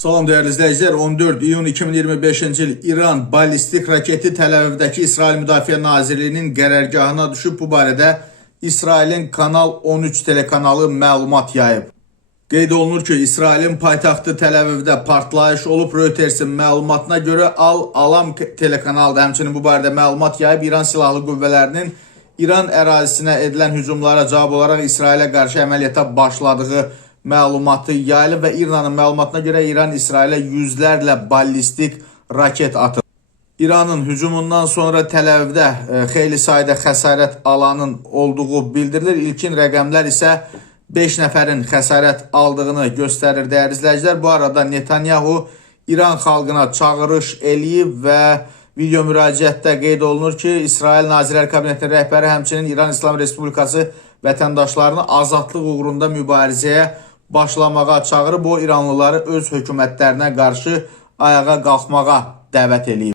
Salam değerli izleyiciler, 14 iyun 2025-ci il İran ballistik raketi Tel Aviv'dəki İsrail Müdafiə Nazirliyinin qərargahına düşüb. Bu barədə İsrailin Kanal 13 telekanalı məlumat yayıb. Qeyd olunur ki, İsrailin paytaxtı Tel Aviv'də partlayış olub. Reuters'in məlumatına görə Al-Alam telekanalı da həmçinin bu barədə məlumat yayıb. İran Silahlı Qüvvələrinin İran ərazisinə edilən hücumlara cavab olaraq İsrailə qarşı əməliyyata başladığı məlumatı yayılıb və İranın məlumatına görə İran İsrailə yüzlərlə ballistik raket atıb. İranın hücumundan sonra Tel Aviv'də xeyli sayda xəsarət alanın olduğu bildirilir. İlkin rəqəmlər isə 5 nəfərin xəsarət aldığını göstərir değerli izləyicilər. Bu arada Netanyahu İran xalqına çağırış eləyib və video müraciətdə qeyd olunur ki, İsrail Nazirlər Kabinetinin rəhbəri həmçinin İran İslam Respublikası vətəndaşlarını azadlıq uğrunda mübarizəyə başlamağa çağırıb. O İranlıları öz hökumətlərinə qarşı ayağa qalxmağa dəvət eləyib.